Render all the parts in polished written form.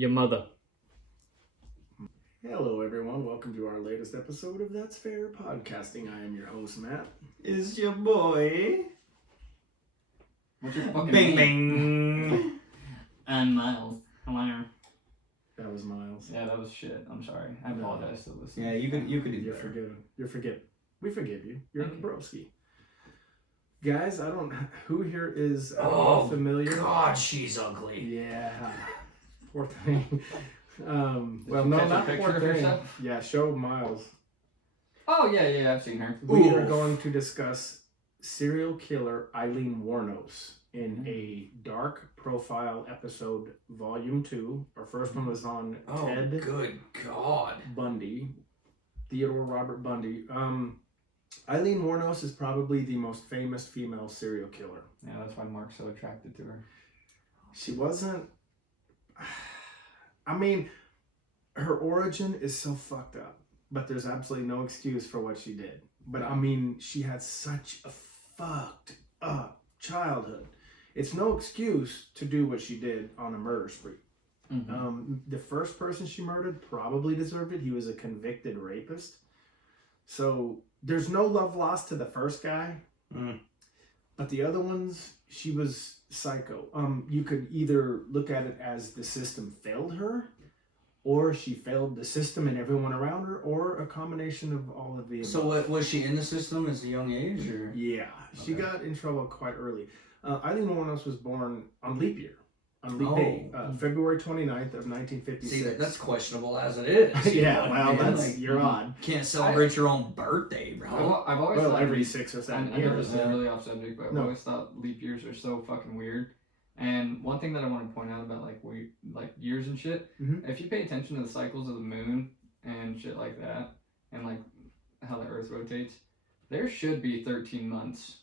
Your mother. Hello, everyone. Welcome to our latest episode of That's Fair Podcasting. I am your host, Matt. Is your boy. What's your fucking Bing name? bing. I'm Myles. Hello. That was Myles. Yeah, that was shit. I'm sorry. I apologize to listen. Yeah, you could do You're that. forgiven. You're forgiven. We forgive you. You're a Thank broski. Guys, who here is familiar? God, she's ugly. Yeah. Poor thing. Well, you no, catch a not picture poor of thing. herself? Yeah, show Myles. Oh, yeah, I've seen her. We are Oof. going to discuss serial killer Aileen Wuornos in a dark profile episode, volume 2. Our first one was on Oh, Ted good God. Bundy, Theodore Robert Bundy. Aileen Wuornos is probably the most famous female serial killer. Yeah, that's why Mark's so attracted to her. She wasn't. I mean, her origin is so fucked up, but there's absolutely no excuse for what she did. But I mean, she had such a fucked up childhood. It's no excuse to do what she did on a murder spree. Mm-hmm. The first person she murdered probably deserved it. He was a convicted rapist. So there's no love lost to the first guy. But the other ones, she was psycho. You could either look at it as the system failed her, or she failed the system and everyone around her, or a combination of all of the above. So what, was she in the system at a young age, or? Yeah, she Okay. got in trouble quite early. Aileen Wuornos was born on leap year. On leap Oh. day, February 29th of 1956. See, that's questionable as it is. you yeah, know what well, I mean? that's, you're odd. Can't celebrate your own birthday, bro. I've always Well, thought every 6 or I 7 know years. this is really off subject, but I've No. always thought leap years are so fucking weird. And one thing that I want to point out about like years and shit, Mhm. if you pay attention to the cycles of the moon and shit like that, and like how the Earth rotates, there should be 13 months,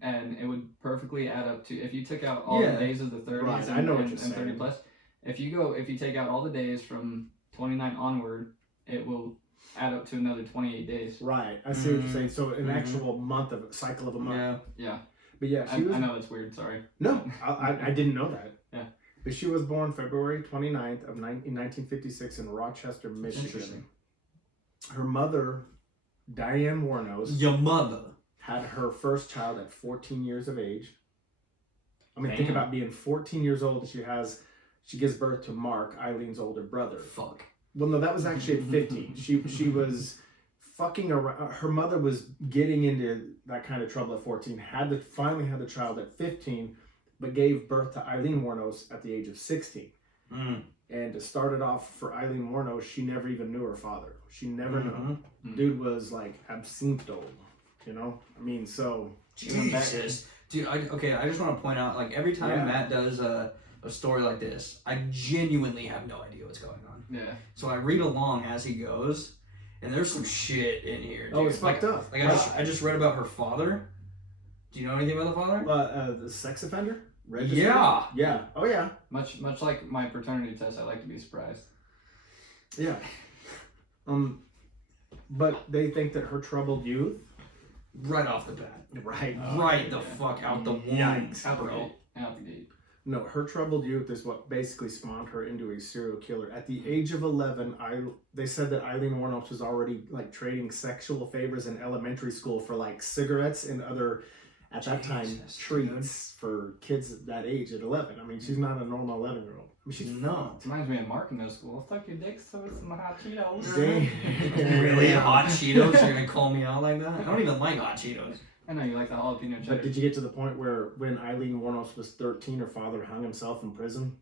and it would perfectly add up to if you took out all Yeah. the days of the 30s Right, and, I know what and, you're and 30 saying. plus. If you take out all the days from 29 onward, it will add up to another 28 days. Right, I see what you're Mhm. saying. So an Mhm. actual month of cycle of a month. Yeah. Yeah, But yeah, I she was. know it's weird. Sorry. No, I didn't know that. Yeah. But she was born February 29th in 1956 in Rochester, Michigan. Interesting. Her mother, Diane Wuornos, Your mother. had her first child at 14 years of age. I mean, think Damn. about being 14 years old and she gives birth to Mark, Eileen's older brother. Fuck. Well, no, that was actually at 15. She was fucking around. Her mother was getting into that kind of trouble at 14. Finally had the child at 15, but gave birth to Aileen Wuornos at the age of 16. And to start it off for Aileen Wuornos, she never even knew her father. She never knew. Mhm. Dude was like absinthe old, you know? I mean, so Jesus. Dude, I just want to point out, like, every time Yeah. Matt does a story like this, I genuinely have no idea what's going on. Yeah. So I read along as he goes, and there's some shit in here, dude. oh, it's like, fucked up. Like, I just read about her father. Do you know anything about the father? The sex offender? Registered? Yeah. Yeah. Oh, yeah. Much like my paternity test, I like to be surprised. Yeah. But they think that her troubled youth. Right off the bat. Right. Right the fuck out the womb, Yikes. Out the bro. gate. Out the gate. No, her troubled youth is what basically spawned her into a serial killer. At the age of 11, they said that Aileen Wuornos was already like trading sexual favors in elementary school for like cigarettes and other, at that time, Jesus, treats for kids that age at 11. I mean, she's not a normal 11-year-old. I mean, she's No. Reminds me of Mark in middle school. Fuck your dick, so it's some hot Cheetos. Dang. Really? Hot Cheetos? You're gonna call me out like that? I don't even like hot Cheetos. I know you like the jalapeno cheddar. But did you get to the point where when Aileen Wuornos was 13, her father hung himself in prison?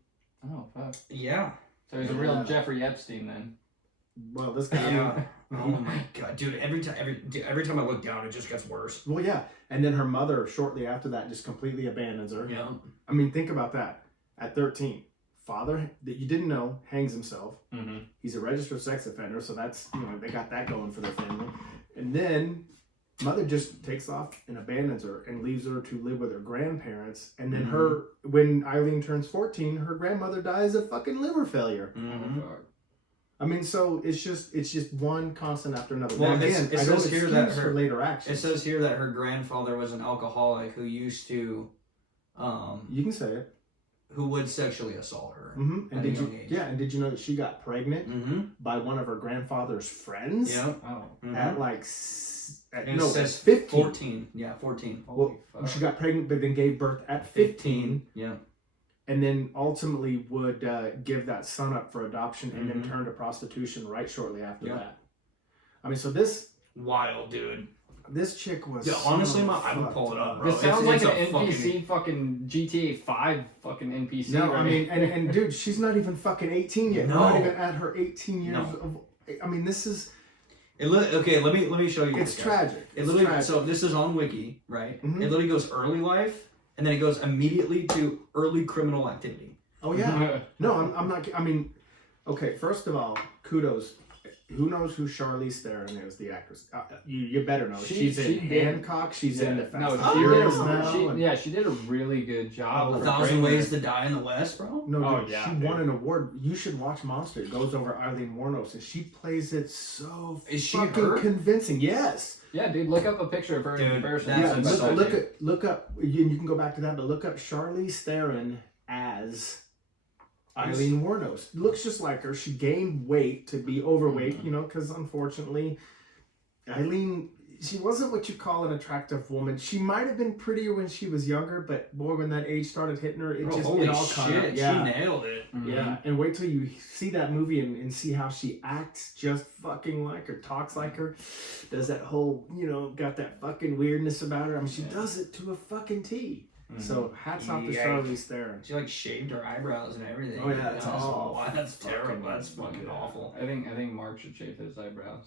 Oh fuck. Yeah. So he's a Yeah. real Jeffrey Epstein then. Well, this guy. Yeah. Oh my god, dude! Every time I look down, it just gets worse. Well, yeah. And then her mother, shortly after that, just completely abandons her. Yeah. I mean, think about that. At 13, father that you didn't know hangs himself. Mm-hmm. He's a registered sex offender, so that's, they got that going for their family. And then mother just takes off and abandons her and leaves her to live with her grandparents. And then when Aileen turns 14, her grandmother dies of fucking liver failure. Mm-hmm. Oh, fuck. I mean, so it's just one constant after another. Well, Now, again, it I don't says here that excuse her later actions. It says here that her grandfather was an alcoholic who used to, You can say it. who would sexually assault her. And at a did young you? age. Yeah, and did you know that she got pregnant by one of her grandfather's friends? Yeah. Oh. At like It no, says 15. 14. Yeah, 14. Holy Well, she fuck. got pregnant, but then gave birth at 15. Yeah. And then ultimately would give that son up for adoption and then Mhm. turn to prostitution right shortly after Yep. that. I mean, so this Wild, dude. chick was. Yeah, honestly, so I would fucked pull it up, up. bro. This sounds like it's an a fucking- NPC fucking GTA 5 fucking NPC. No, right? I mean, and dude, she's not even fucking 18 yet. No. We're not even at her 18 years No. of. I mean, this is. Okay, let me show you. It's this, guys. tragic. It It's literally. tragic. So this is on Wiki, right? Mhm. It literally goes early life, and then it goes immediately to early criminal activity. Oh yeah. No, I'm not. I mean, okay. First of all, kudos. Who knows who Charlize Theron is, the actress? You better know. She's in she did. Hancock. She's in the Fast No, and she Furious did. now. and- She did a really good job. Oh, A with Thousand Kramer. Ways to Die in the West, bro. No, Oh, dude, yeah, she dude. won an award. You should watch Monster. It goes over Aileen Wuornos, and she plays it so Is she fucking her? convincing. Yes. Yeah, dude, look up a picture of her in Dude, comparison. that's Yeah. to so Charlize. Look up. You can go back to that, but look up Charlize Theron as Aileen Wuornos. Looks just like her. She gained weight to be overweight, Mm-hmm. you know, because unfortunately, Aileen, she wasn't what you call an attractive woman. She might have been prettier when she was younger, but boy, when that age started hitting her, it Bro, just holy it all shit, kind of she yeah. nailed it. Yeah, and wait till you see that movie and see how she acts just fucking like her, talks like her, does that whole, you know, got that fucking weirdness about her. I mean, she does it to a fucking T. So hats off to Yeah. Charlize Theron. She like shaved her eyebrows and everything. Oh, yeah, it's that's, all that's fucking terrible. That's fucking fucking bad. awful. I think Mark should shave his eyebrows.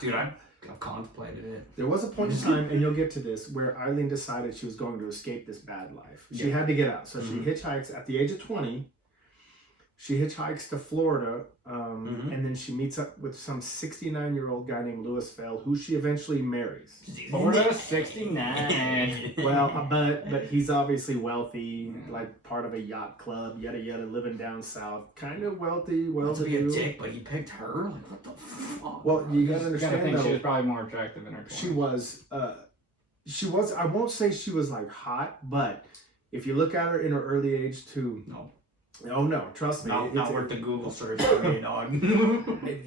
Dude, I've contemplated it. There was a point in time, and you'll get to this, where Aileen decided she was going to escape this bad life. She Yeah. had to get out. So Mhm. she hitchhikes at the age of 20. She hitchhikes to Florida, and then she meets up with some 69-year-old guy named Louis Feld, who she eventually marries. Florida 69. Well, but he's obviously wealthy, like part of a yacht club, yada yada, living down south, kind of wealthy, Not to be a well-to-do. dick, but he picked her? Like, what the fuck? Well, bro? you gotta You gotta understand think she though, was probably more attractive in her 20s. she was. I won't say she was like hot, but if you look at her in her early age too, No. oh no, trust me, Not worth the Google search for me, dog.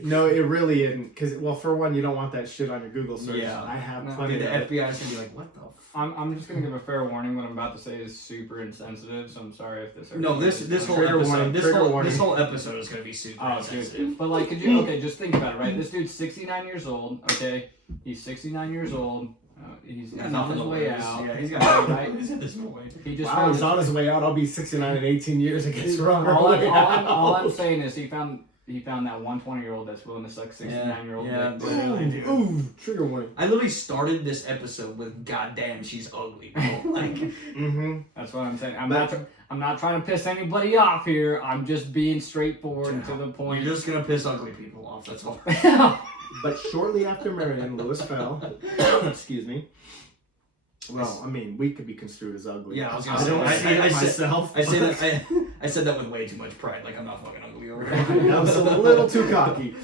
No, it really isn't. Because well, for one, you don't want that shit on your Google search. Yeah. I have No, plenty Dude, the of it. FBI is gonna be like, what the fuck? I'm just gonna give a fair warning. What I'm about to say is super insensitive, so I'm sorry if this. No, this whole Trigger episode, warning, this trigger whole warning. this whole episode is gonna be super Oh, insensitive. dude. But like, could you? Okay, just think about it, right? This dude's 69 years old. Okay, he's 69 years old. He's Got on nothing his to way lose. out. Yeah, he's got right. He's at this point. He just Wow, found he's on his way out. I'll be 69 in 18 years. It gets wrong. all I'm saying is he found that 120-year-old that's willing to suck 69-year-old Yeah, dick. literally, dude. Ooh, trigger warning. I literally started this episode with "Goddamn, she's ugly." Bro. Like, Mm-hmm. That's what I'm saying. I'm not trying to piss anybody off here. I'm just being straightforward and to the point. you're just gonna piss ugly people off. That's all. But shortly after marrying Louis fell, excuse me. Well, I mean, we could be construed as ugly. Yeah, I was I gonna say. don't say it I myself. say that. I said that with way too much pride. Like I'm not fucking ugly over I here. was a little too cocky.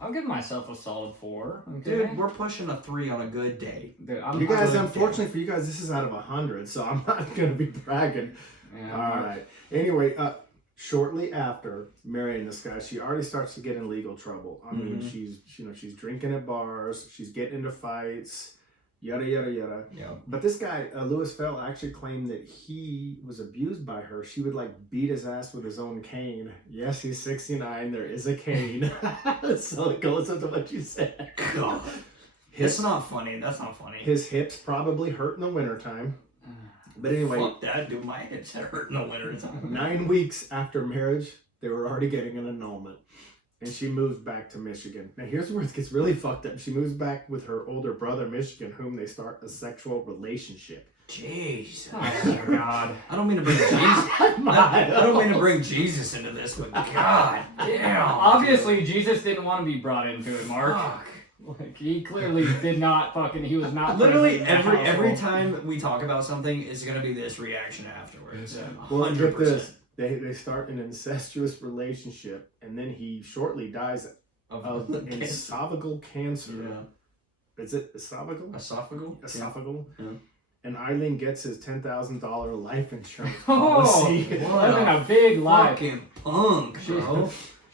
I'll give myself a solid 4. Okay? Dude, we're pushing a 3 on a good day. Dude, I'm, You guys, good. unfortunately for you guys, this is out of 100, so I'm not gonna be bragging. Yeah, All right. Anyway, shortly after marrying this guy, she already starts to get in legal trouble. I mean, she's drinking at bars, she's getting into fights, yada yada yada. Yeah. But this guy, Louis Fell, actually claimed that he was abused by her. She would like beat his ass with his own cane. Yes, he's 69. There is a cane. So it goes into what you said. God. That's not funny. That's not funny. His hips probably hurt in the wintertime. But anyway, Fuck that, dude. My hips hurt in the winter time. 9 weeks after marriage, they were already getting an annulment. And she moved back to Michigan. Now, here's where it gets really fucked up. She moves back with her older brother, Michigan, whom they start a sexual relationship. Jeez. Oh my God. I don't mean to bring Jesus. I don't mean to bring Jesus into this, but God damn. Obviously, Jesus didn't want to be brought into it, Mark. Fuck. Like, he clearly did not fucking. He was not. Literally present in that every household. time we talk about something, it's gonna be this reaction afterwards. Well, 100%. get this. They start an incestuous relationship, and then he shortly dies of esophageal cancer. Yeah. Is it esophageal? Esophageal. Esophageal. Yeah. and Aileen gets his $10,000 life insurance Oh, policy. living a big life. Fucking punk, bro.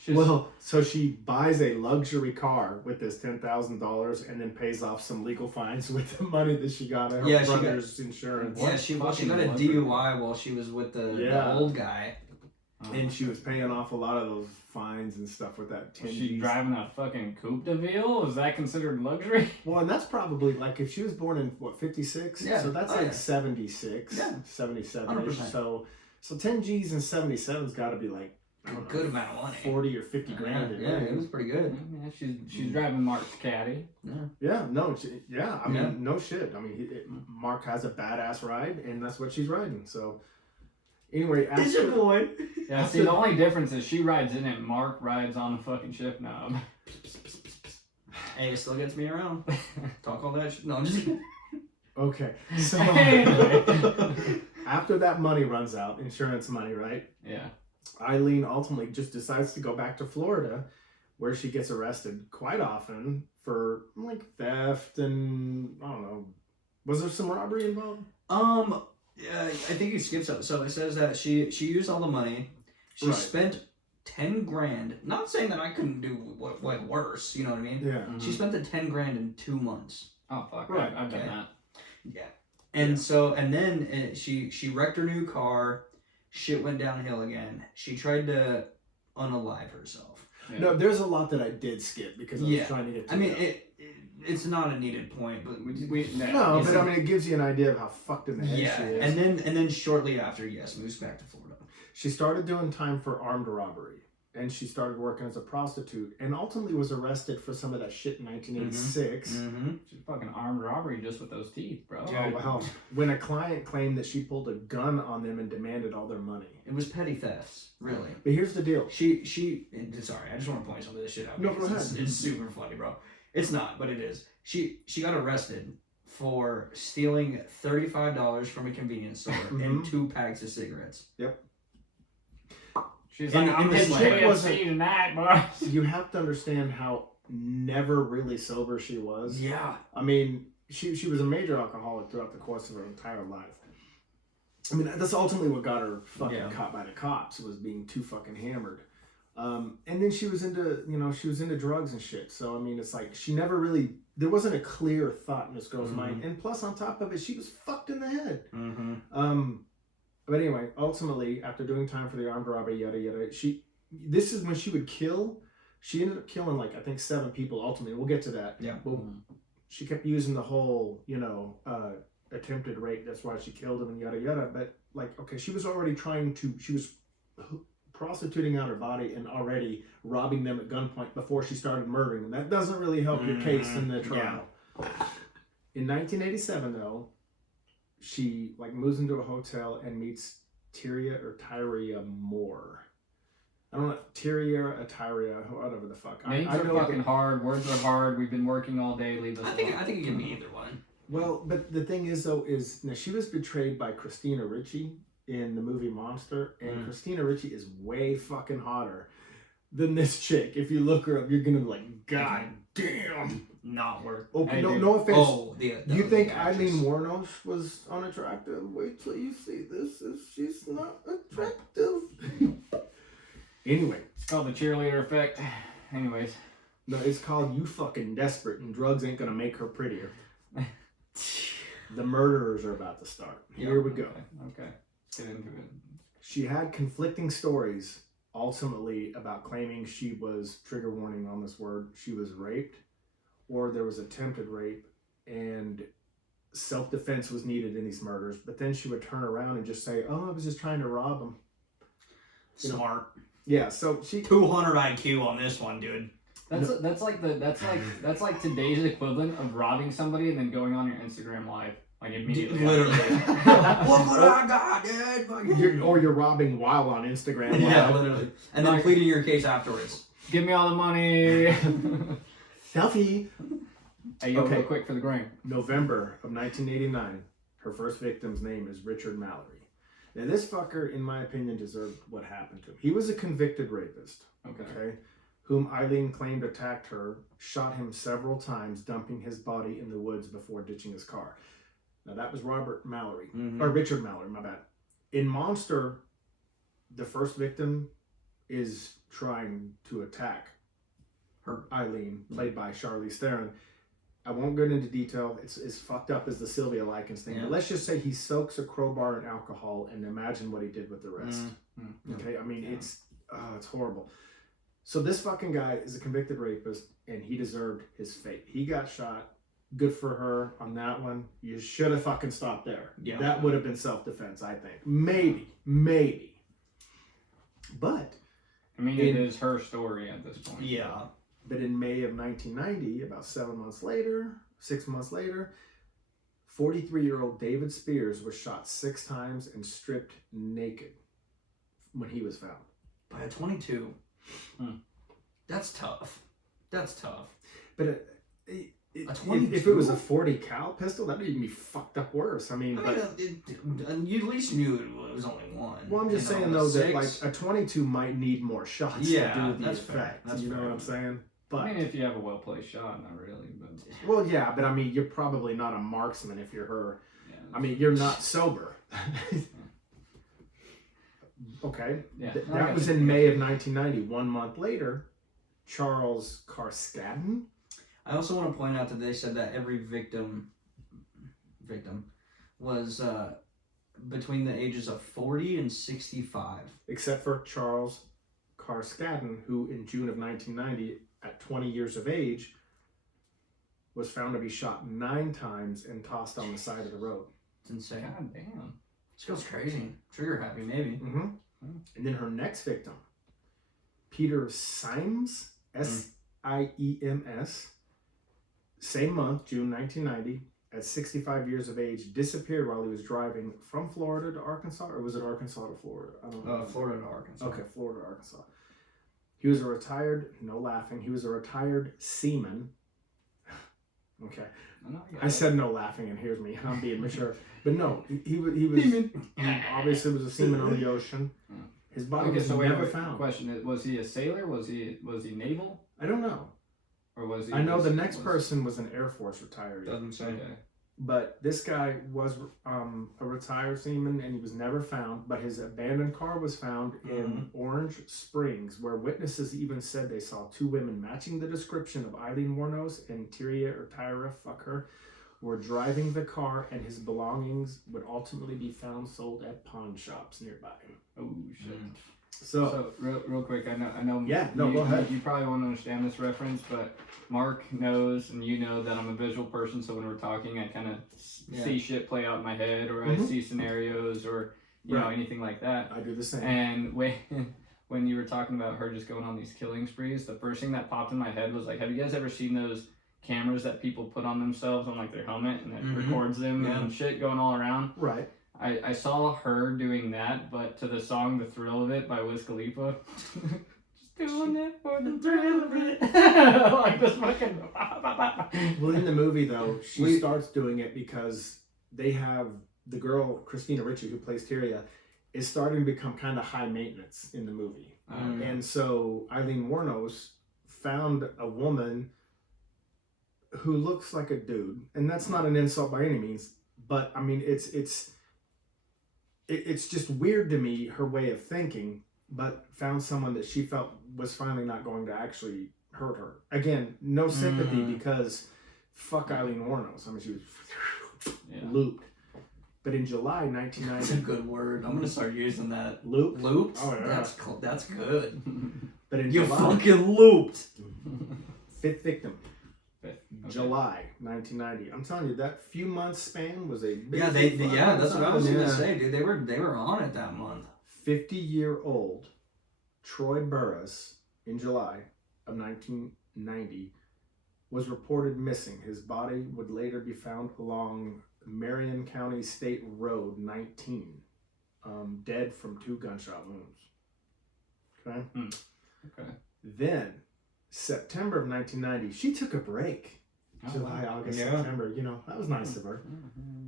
Well, so she buys a luxury car with this $10,000 and then pays off some legal fines with the money that she got at her brother's insurance. Yeah, she got a luxury. DUI while she was with the old guy. And she was paying off a lot of those fines and stuff with that 10 Was she Gs. driving a fucking Coupe de Ville? Is that considered luxury? Well, and that's probably like if she was born in what 56, Yeah. so that's 76, Yeah. 77. 100%. So 10 G's and 77's got to be like I don't know, Good amount of money. 40 or 50 grand. Yeah, it was pretty good. Yeah, she's driving Mark's caddy. Yeah, no, I mean, no shit. I mean, Mark has a badass ride, and that's what she's riding. So, anyway, It's your boy. Yeah, see, the only difference is she rides in it, Mark rides on the fucking shift knob. Hey, it still gets me around. Talk all that shit. No, I'm just kidding. Okay, so after that money runs out, insurance money, right? Yeah. Aileen ultimately just decides to go back to Florida, where she gets arrested quite often for like theft and I don't know. Was there some robbery involved? Yeah, I think you skipped something. So it says that she used all the money. She Right. spent 10 grand. Not saying that I couldn't do what worse. You know what I mean? Yeah. She spent the 10 grand in 2 months. Oh fuck! Right. I've done Okay. that. Yeah. And so, and then she wrecked her new car. Shit went downhill again. She tried to unalive herself. Yeah. No, there's a lot that I did skip because I was Yeah. trying to get to I mean, that. it's not a needed point, but No, but I mean, it gives you an idea of how fucked in the head yeah. she is. And then shortly after, yes, moves back to Florida. She started doing time for armed robbery, and she started working as a prostitute, and ultimately was arrested for some of that shit in 1986. Mm-hmm. She's fucking armed robbery just with those teeth, bro. Oh, wow. When a client claimed that she pulled a gun on them and demanded all their money. It was petty thefts, really. But here's the deal. She sorry, I just want to point some of this shit out. No, because go ahead. It's super funny, bro. It's not, but it is. She got arrested for stealing $35 from a convenience store and 2 packs of cigarettes. She's And- like, I'm and just this chick KFC wasn't- tonight, boys. You have to understand how never really sober she was. Yeah. I mean, she was a major alcoholic throughout the course of her entire life. I mean, that's ultimately what got her fucking caught by the cops, was being too fucking hammered. And then she was into drugs and shit. So, I mean, it's like she never really, there wasn't a clear thought in this girl's mind. And plus, on top of it, she was fucked in the head. Mm-hmm. But anyway, ultimately, after doing time for the armed robbery, yada yada, this is when she would kill. She ended up killing like I think 7 people. Ultimately, we'll get to that. Yeah. But she kept using the whole, attempted rape. That's why she killed him and yada yada. But like, okay, she was prostituting out her body and already robbing them at gunpoint before she started murdering them. That doesn't really help your case in the trial. In 1987, though, she like moves into a hotel and meets Tyria Moore. I don't know, Tyria, whatever the fuck. Names I are know fucking hard. Words are hard. We've been working all day. Leave us I think it can be either one. Well, but the thing is, though, now she was betrayed by Christina Ricci in the movie Monster, and Christina Ricci is way fucking hotter than this chick. If you look her up, you're gonna be like, God damn. Not worth. Okay, Hey, no offense. Oh, You think Aileen Wuornos was unattractive? Wait till you see this. She's not attractive. Anyway. It's called the cheerleader effect. Anyways. No, it's called You Fucking Desperate, and drugs ain't gonna make her prettier. The murderers are about to start. Here we go. Okay. Let's get into it. She had conflicting stories, ultimately, about claiming she was, trigger warning on this word, she was raped, or there was attempted rape, and self-defense was needed in these murders. But then she would turn around and just say, oh, I was just trying to rob them. Smart. Yeah, so she... 200 IQ on this one, dude. That's like today's equivalent of robbing somebody and then going on your Instagram live like immediately. Literally. Look what I got, dude. You're robbing while on Instagram. Yeah, Live. literally. And then pleading your case afterwards. Give me all the money. Selfie. Hey, yo, Okay. real quick for the grain. November of 1989. Her first victim's name is Richard Mallory. Now, this fucker, in my opinion, deserved what happened to him. He was a convicted rapist. Okay. Whom Aileen claimed attacked her, shot him several times, dumping his body in the woods before ditching his car. Now that was Robert Mallory, Mhm. or Richard Mallory, my bad. In Monster, the first victim is trying to attack Her. Aileen, played by Charlize Theron. I won't get into detail. It's fucked up as the Sylvia Likens thing. Yeah. But let's just say he soaks a crowbar in alcohol and imagine what he did with the rest. Okay, I mean, it's horrible. So this fucking guy is a convicted rapist, and he deserved his fate. He got shot. Good for her on that one. You should have fucking stopped there. Yeah. That would have been self-defense, I think. Maybe. But I mean, it is her story at this point. Yeah. But in May of 1990, about 6 months later, 43-year-old David Spears was shot 6 times and stripped naked when he was found. By a 22. That's tough. But if it was a 40 cal pistol, that'd even be fucked up worse. I mean, you at least knew it was only one. Well, I'm just saying though that like a 22 might need more shots to do the that's effect. fair. That's you know fair. what I'm saying? But I mean, if you have a well-placed shot, not really, but well, yeah, but I mean, you're probably not a marksman if you're her. yeah. I mean, you're not sober. Okay. Yeah. That was in May of 1990. 1 month later, Charles Carskadden. I also want to point out that they said that every victim was between the ages of 40 and 65. Except for Charles Carskadden, who in June of 1990, at 20 years of age, was found to be shot 9 times and tossed on the side of the road. It's insane. God damn. This girl's crazy. Trigger happy, maybe. Mm-hmm. And then her next victim, Peter Symes, S-I-E-M-S, same month, June 1990, at 65 years of age, disappeared while he was driving from Florida to Arkansas, or was it Arkansas to Florida? I don't know. Florida to Arkansas. Okay, Florida to Arkansas. He was a retired, no laughing, he was a retired seaman. Okay. I said no laughing, and here's me. I'm being mature. But no, he obviously was a seaman on the ocean. His body was never found. Question: was he a sailor? Was he naval? I don't know. Or was he? I know the next person was an Air Force retiree. Doesn't say. Okay. But this guy was a retired seaman, and he was never found. But his abandoned car was found in Orange Springs, where witnesses even said they saw 2 women matching the description of Aileen Wuornos and Tyra, fuck her, were driving the car, and his belongings would ultimately be found sold at pawn shops nearby. Oh shit. So real quick, I know. Yeah, no, go ahead. You probably won't understand this reference, but Mark knows, and you know that I'm a visual person. So when we're talking, I kind of see shit play out in my head, or I see scenarios, or you know anything like that. I do the same. And when you were talking about her just going on these killing sprees, the first thing that popped in my head was like, have you guys ever seen those cameras that people put on themselves on like their helmet and it records them and shit going all around? Right. I saw her doing that, but to the song "The Thrill of It" by Wiz Khalifa. Just doing it for the thrill of it. Like this fucking. Well, in the movie though, she starts doing it because they have the girl Christina Ricci, who plays Tyria, is starting to become kind of high maintenance in the movie, and so Aileen Wuornos found a woman who looks like a dude, and that's not an insult by any means, but I mean it's just weird to me, her way of thinking, but found someone that she felt was finally not going to actually hurt her. Again, no sympathy because fuck Aileen Wuornos. I mean, she was looped. But in July 1990... That's a good word. I'm going to start using that. Looped? Looped? Oh, yeah. That's good. But in You July... fucking looped! 5th victim. Okay. July 1990. I'm telling you, that few months span was a big that's what I was gonna say, dude. They were on it that month. 50-year-old Troy Burris in July of 1990 was reported missing. His body would later be found along Marion County State Road 19, dead from 2 gunshot wounds. Okay. Okay. Then September of 1990, she took a break. July, August, September. You know, that was nice of her.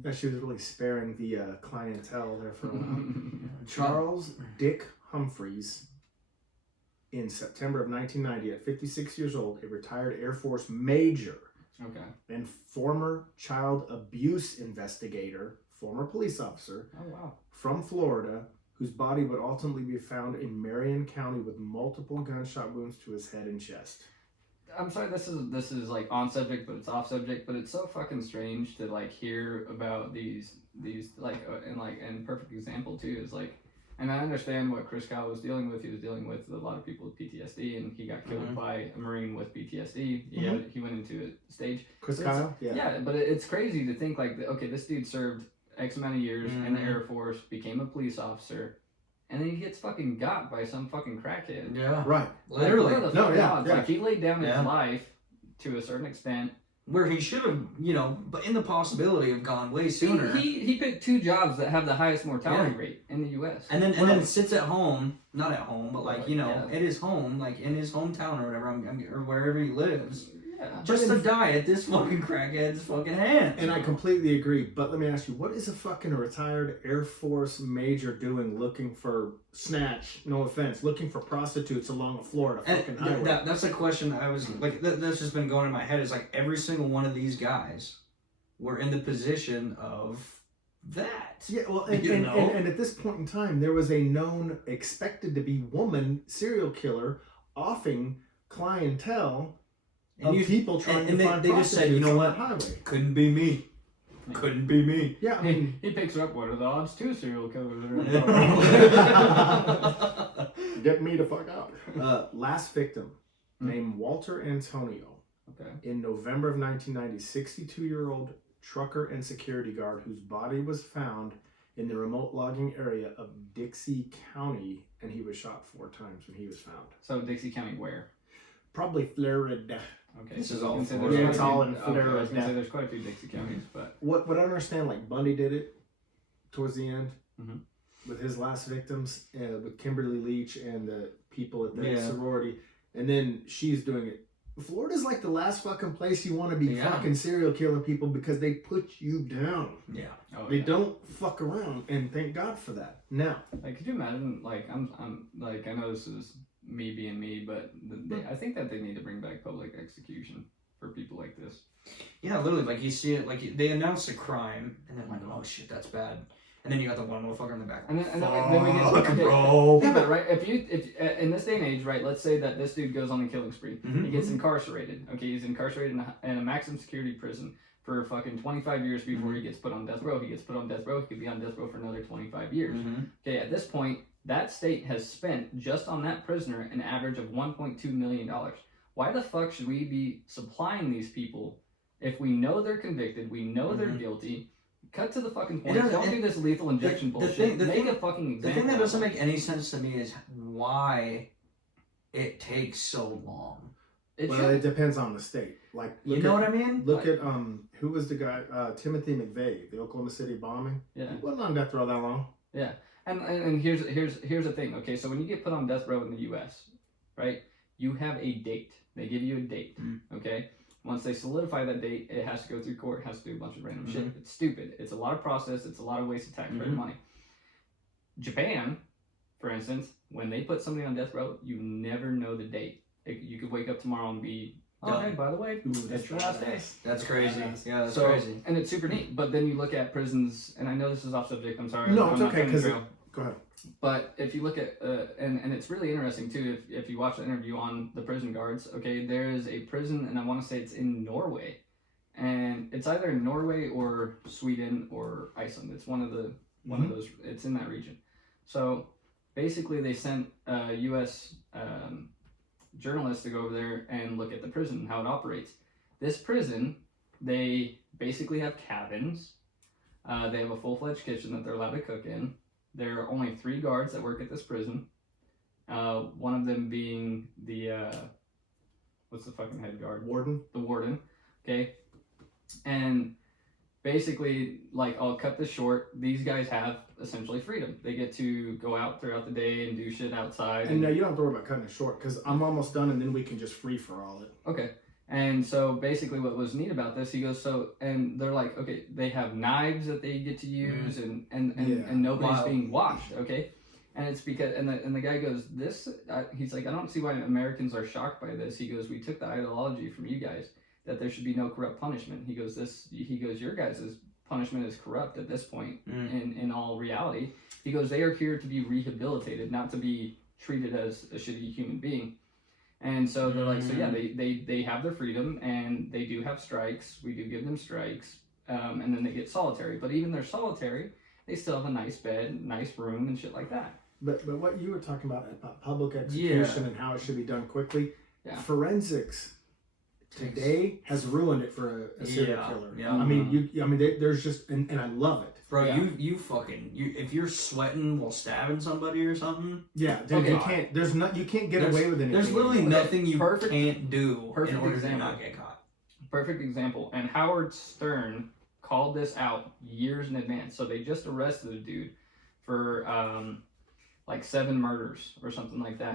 That she was really sparing the clientele there for a while. Charles Dick Humphreys, in September of 1990, at 56 years old, a retired Air Force major, Okay. and former child abuse investigator, former police officer Oh wow. from Florida, whose body would ultimately be found in Marion County with multiple gunshot wounds to his head and chest. I'm sorry, this is like on subject, but it's off subject. But it's so fucking strange to like hear about these like and perfect example too is like, and I understand what Chris Kyle was dealing with. He was dealing with a lot of people with PTSD, and he got killed by a Marine with PTSD. He went into a stage. Chris Kyle, yeah, but it's crazy to think like, okay, this dude served X amount of years in the Air Force, became a police officer. And then he gets fucking got by some fucking crackhead. Yeah. Right. Literally. Like, what are the fucking odds? Like, he laid down his life to a certain extent. Where he should have, but in the possibility of gone way sooner. He picked 2 jobs that have the highest mortality rate in the U.S. And then sits at home, not at home, but like, at his home, like in his hometown or whatever, or wherever he lives. Yeah. Just to die at this fucking crackhead's fucking hands. And I completely agree, but let me ask you, what is a fucking retired Air Force major doing looking for snatch, no offense, looking for prostitutes along a Florida fucking highway? That's a question I was, like, that's just been going in my head, is like, every single one of these guys were in the position of that. Yeah, well, and at this point in time, there was a known, expected to be woman serial killer offing clientele of people trying to find they just said, you know what? Highway. Couldn't be me. Couldn't be me. Yeah, I mean, he picks up, what are the odds? 2 serial killers are in Get me the fuck out. Last victim, named Walter Antonio. Okay. In November of 1990, 62-year-old trucker and security guard whose body was found in the remote logging area of Dixie County, and he was shot 4 times when he was found. So Dixie County where? Probably Florida. Okay. This is all Florida. Yeah, it's all in Florida. I was gonna say there's quite a few Dixie counties, but what I understand, like Bundy did it towards the end with his last victims, with Kimberly Leach and the people at the sorority, and then she's doing it. Florida's like the last fucking place you want to be fucking serial killing people because they put you down. Yeah. They don't fuck around, and thank God for that. Now, like, could you imagine? Like, I'm like, I know this is me being me, but I think that they need to bring back public execution for people like this. Yeah, literally, like you see it, like they announce a crime, and then like, oh shit, that's bad, and then you got the one motherfucker in the back. And then we get bro. Yeah, but right, if in this day and age, right, let's say that this dude goes on a killing spree, he gets incarcerated. Okay, he's incarcerated in a maximum security prison for fucking 25 years before he gets put on death row. He gets put on death row. He could be on death row for another 25 years. Okay, at this point, that state has spent just on that prisoner an average of $1.2 million. Why the fuck should we be supplying these people if we know they're convicted, we know they're guilty? Cut to the fucking point. Don't do this lethal injection bullshit. Make a fucking example. The thing that doesn't make any sense to me is why it takes so long. It depends on the state. Like, you know what I mean? Look at who was the guy? Timothy McVeigh, the Oklahoma City bombing. Yeah, he wasn't on death row that long. Yeah. And here's the thing. Okay, so when you get put on death row in the U.S., right, you have a date. They give you a date. Okay, once they solidify that date, it has to go through court. It has to do a bunch of random shit. It's stupid. It's a lot of process. It's a lot of waste of taxpayer money. Japan, for instance, when they put somebody on death row, you never know the date. You could wake up tomorrow and be, oh, hey, by the way, it's your last day. That's crazy. Yeah, that's crazy. And it's super neat. But then you look at prisons, and I know this is off subject. I'm sorry. No, it's okay. Go ahead. But if you look at, and it's really interesting too, if you watch the interview on the prison guards, okay, there is a prison, and I want to say it's in Norway. And it's either in Norway or Sweden or Iceland. It's one of those, it's in that region. So basically they sent U.S. Journalists to go over there and look at the prison and how it operates. This prison, they basically have cabins. They have a full-fledged kitchen that they're allowed to cook in. There are only 3 guards that work at this prison. One of them being the, what's the fucking head guard? Warden. The warden, okay? And basically, like, I'll cut this short, these guys have essentially freedom. They get to go out throughout the day and do shit outside. And no, you don't have to worry about cutting it short, because I'm almost done, and then we can just free-for-all it. Okay. And so basically what was neat about this, he goes, and they're like, okay, they have knives that they get to use, and nobody's being watched, okay? And it's because, and the guy goes, he's like, I don't see why Americans are shocked by this. He goes, we took the ideology from you guys. that there should be no corrupt punishment. He goes, your guys' punishment is corrupt at this point in all reality. He goes, they are here to be rehabilitated, not to be treated as a shitty human being. And so they're like, so yeah, they have their freedom, and they do have strikes. We do give them strikes, and then they get solitary. But even their solitary, they still have a nice bed, nice room, and shit like that. But what you were talking about public execution and how it should be done quickly, forensics today has ruined it for a serial killer. Yeah. I mean, there's just, and I love it. Bro, you if you're sweating while stabbing somebody or something. Yeah, dude, you can't. You can't get away with anything. There's literally nothing you can't do in order example. to not get caught. Perfect example. And Howard Stern called this out years in advance. So they just arrested a dude for like 7 murders or something like that.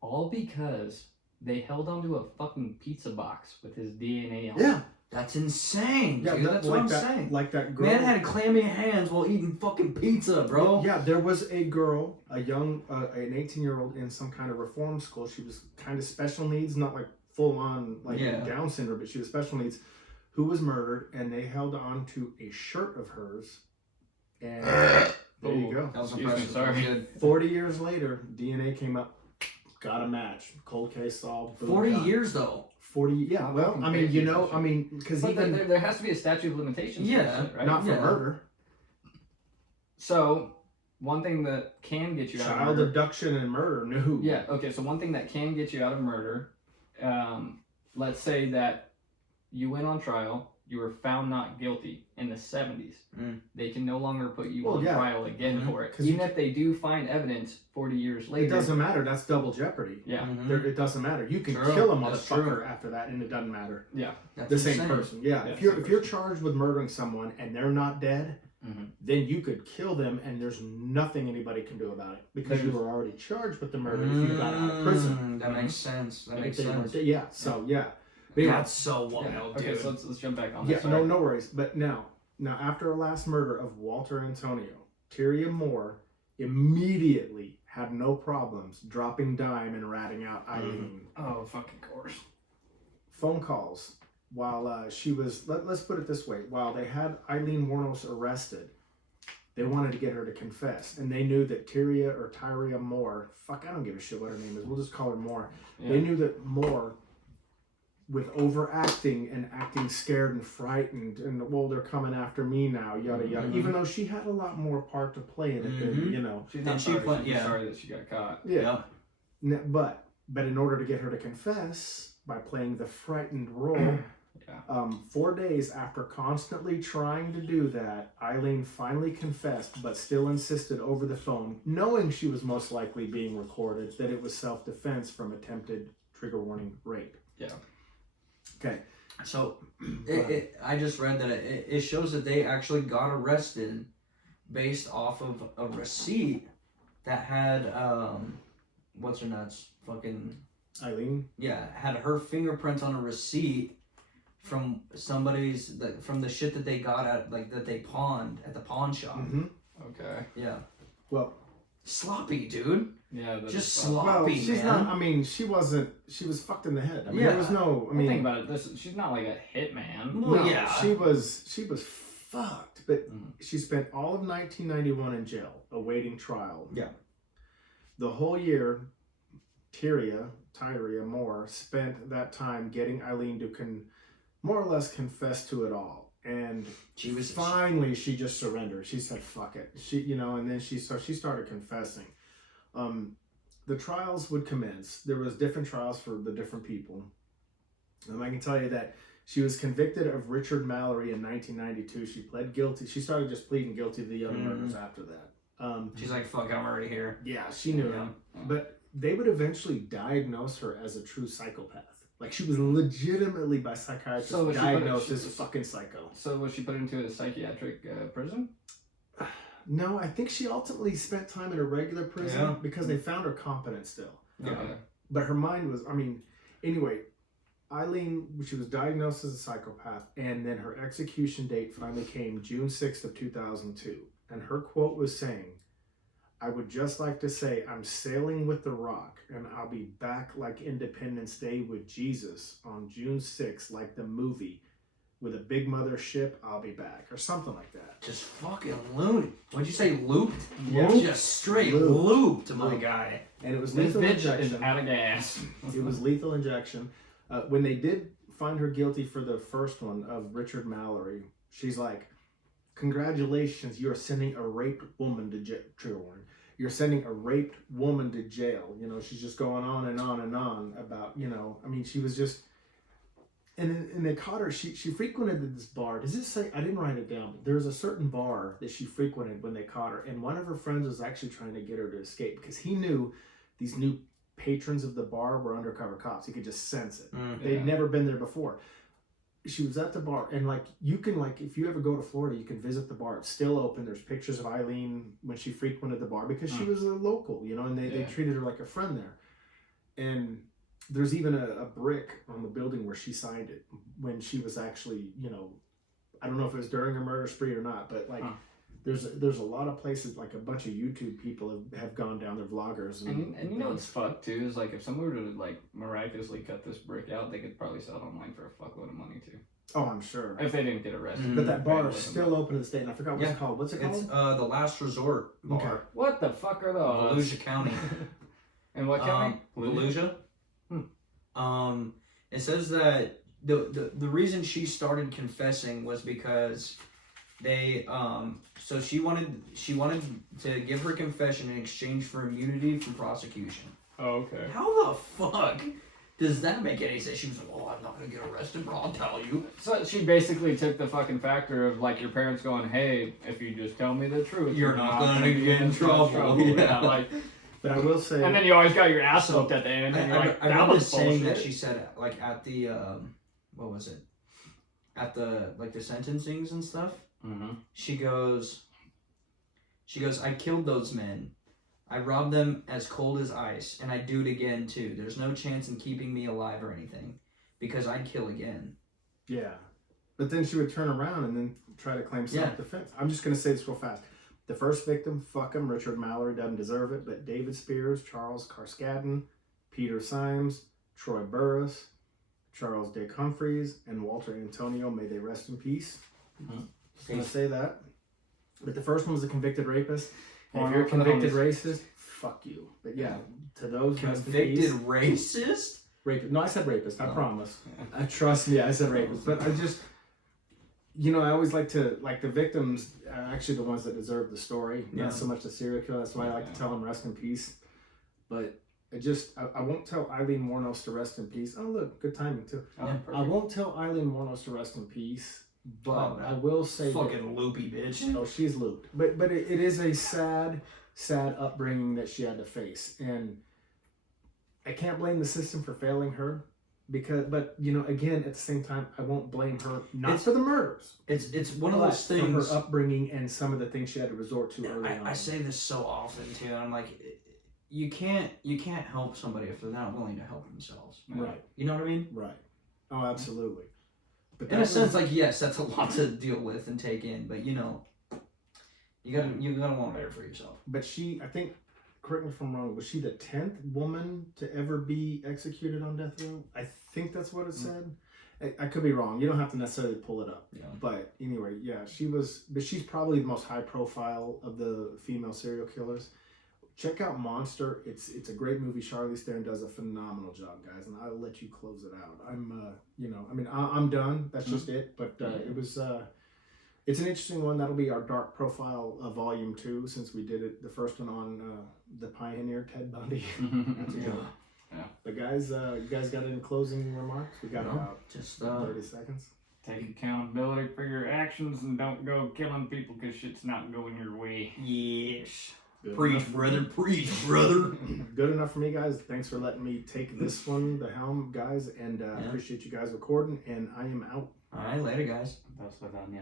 All because they held onto a fucking pizza box with his DNA on it. Yeah. That's insane, dude. That's like what I'm saying. Like that girl. Man had clammy hands while eating fucking pizza, bro. Yeah, there was a girl, an 18-year-old in some kind of reform school. She was kind of special needs, not like full on Down syndrome, but she was special needs, who was murdered, and they held on to a shirt of hers. And there you go. That was impressive. Sorry. 40 years later, DNA came up, got a match, cold case solved. 40 years though. 40, yeah. Well, I mean, because even there has to be a statute of limitations. Yeah, right? Not for murder. So one thing that can get you out of child murder, abduction and murder. No. Yeah. Okay. So one thing that can get you out of murder, let's say that you went on trial, you were found not guilty in the 70s. They can no longer put you on trial again for it, even if they do find evidence 40 years later. It doesn't matter. That's double jeopardy. Yeah. It doesn't matter. You can kill a motherfucker after that, and it doesn't matter. Yeah. That's the insane. same person. Yeah. If you're charged with murdering someone and they're not dead, then you could kill them, and there's nothing anybody can do about it because you were already charged with the murder if you got out of prison. That makes sense. That makes sense. Yeah. So yeah. That's so wild, dude. Okay, so let's jump back on that. that. Yeah, no worries. But now after the last murder of Walter Antonio, Tyria Moore immediately had no problems dropping dime and ratting out Aileen. Oh, fucking course. Phone calls while she was, let's put it this way, while they had Aileen Wuornos arrested, they wanted to get her to confess. And they knew that Tyria Moore, fuck, I don't give a shit what her name is, we'll just call her Moore. Yeah. They knew that Moore, with overacting and acting scared and frightened, and well, they're coming after me now, yada yada. Even though she had a lot more part to play in it than She's not sorry. She's sorry that she got caught. Yeah. But in order to get her to confess by playing the frightened role, 4 days after constantly trying to do that, Aileen finally confessed, but still insisted over the phone, knowing she was most likely being recorded, that it was self-defense from attempted trigger warning rape. Yeah. Okay, so I just read that it shows that they actually got arrested based off of a receipt that had what's her nuts, fucking Aileen. Yeah, had her fingerprints on a receipt from somebody's from the shit that they got at that they pawned at the pawn shop. Okay. Yeah. Well, sloppy, dude. Yeah, just sloppy. Well, she's man. not. I mean, she wasn't. She was fucked in the head. I mean, there was no. I mean, think about it. She's not like a hitman. Well, no, she was. She was fucked. But she spent all of 1991 in jail, awaiting trial. Yeah. The whole year, Tyria Moore spent that time getting Aileen to more or less confess to it all. And she just surrendered. She said, "Fuck it." And then she started confessing. The trials would commence. There was different trials for the different people. I can tell you that she was convicted of Richard Mallory in 1992. She pled guilty. She started just pleading guilty to the other murders after that. She's like, "Fuck, I'm already here." Yeah, she knew him. But they would eventually diagnose her as a true psychopath. Like, she was legitimately by psychiatrists diagnosed as fucking psycho. So was she put into a psychiatric prison? No, I think she ultimately spent time in a regular prison because they found her competent still. Yeah. But her mind was, anyway, Aileen, she was diagnosed as a psychopath, and then her execution date finally came June 6th of 2002. And her quote was saying, I would just like to say I'm sailing with the Rock, and I'll be back like Independence Day with Jesus on June 6th, like the movie. With a big mother ship, I'll be back, or something like that. Just fucking loony. What'd you say, looped? Yeah. Just straight looped, my guy. And it was This lethal bitch injection. is out of gas. It was lethal injection. When they did find her guilty for the first one of Richard Mallory, she's like, congratulations, you're sending a raped woman to jail. You're sending a raped woman to jail. You know, she's just going on and on and on about, you know, I mean, she was just, and they caught her, she frequented this bar. Does it say, I didn't write it down, but there was a certain bar that she frequented when they caught her, and one of her friends was actually trying to get her to escape because he knew these new patrons of the bar were undercover cops. He could just sense it. They'd never been there before. She was at the bar, and like you can, like, if you ever go to Florida, you can visit the bar. It's still open. There's pictures of Aileen when she frequented the bar because she was a local, you know, and they treated her like a friend there. And there's even a brick on the building where she signed it when she was actually, you know, I don't know if it was during a murder spree or not, but like there's a lot of places, like a bunch of YouTube people have gone down, their vloggers. And you know what's fucked too is like if someone were to like miraculously cut this brick out, they could probably sell it online for a fuckload of money too. Oh, I'm sure. If they didn't get arrested. But that bar is still open to this day, and I forgot what it's called. What's it called? It's the Last Resort bar. Okay. What the fuck are those? Volusia County. And what county? Volusia. It says that the reason she started confessing was because they so she wanted to give her confession in exchange for immunity from prosecution. Oh, okay. How the fuck does that make any sense? She was like, "Oh, I'm not gonna get arrested, bro. I'll tell you." So she basically took the fucking factor of like your parents going, "Hey, if you just tell me the truth, You're not gonna get in trouble." Yeah, like. But I will say, And then you always got your ass whooped at the end. And you're like, I that read was this saying that bullshit. she said, like at the what was it? At the like the sentencings and stuff. Mm-hmm. She goes, I killed those men. I robbed them as cold as ice, and I'd do it again too. There's no chance in keeping me alive or anything, because I'd kill again. yeah. But then she would turn around and then try to claim self-defense. I'm just going to say this real fast. The first victim, fuck him, Richard Mallory doesn't deserve it, but David Spears, Charles Carskadden, Peter Symes, Troy Burris, Charles Dick Humphreys, and Walter Antonio, may they rest in peace. Just going to say that. But the first one was a convicted rapist. And if you're a convicted racist, fuck you. But yeah, to those convicted racist? Rapist. No, I said rapist, I promise. Trust me, I said rapist. But I just, you know, I always like to, like the victims are actually the ones that deserve the story, not so much the serial killer. That's why I like to tell them rest in peace. But I won't tell Aileen Wuornos to rest in peace. Oh, look, good timing too. I won't tell Aileen Wuornos to rest in peace, but I will say fucking loopy bitch. Oh, she's looped. But it is a sad upbringing that she had to face, and I can't blame the system for failing her. But you know, again, at the same time, I won't blame her for the murders. It's one of those things. For her upbringing and some of the things she had to resort to early on. I say this so often too, and I'm like, you can't help somebody if they're not willing to help themselves. Right. You know what I mean? Right. Oh, absolutely. But in a sense, like, yes, that's a lot to deal with and take in, but you know, you gotta want better for yourself. But she, I think, correct me if I'm wrong, was she the 10th woman to ever be executed on death row? I think that's what it said. I could be wrong. You don't have to necessarily pull it up. Yeah. But anyway, yeah, she was. But she's probably the most high profile of the female serial killers. Check out Monster. It's a great movie. Charlize Theron does a phenomenal job, guys, and I'll let you close it out. I'm done. That's just it. But it was. It's an interesting one. That'll be our dark profile of volume 2, since we did it the first one on the pioneer Ted Bundy. That's a good one. Yeah. But guys, you guys got any closing remarks? We got about just 30 seconds. Take accountability for your actions and don't go killing people because shit's not going your way. Yes. Good preach, enough. brother. Preach, brother. Good enough for me, guys. Thanks for letting me take this one, the helm, guys. And I appreciate you guys recording. And I am out. All right, later, guys. That's what I done, yeah.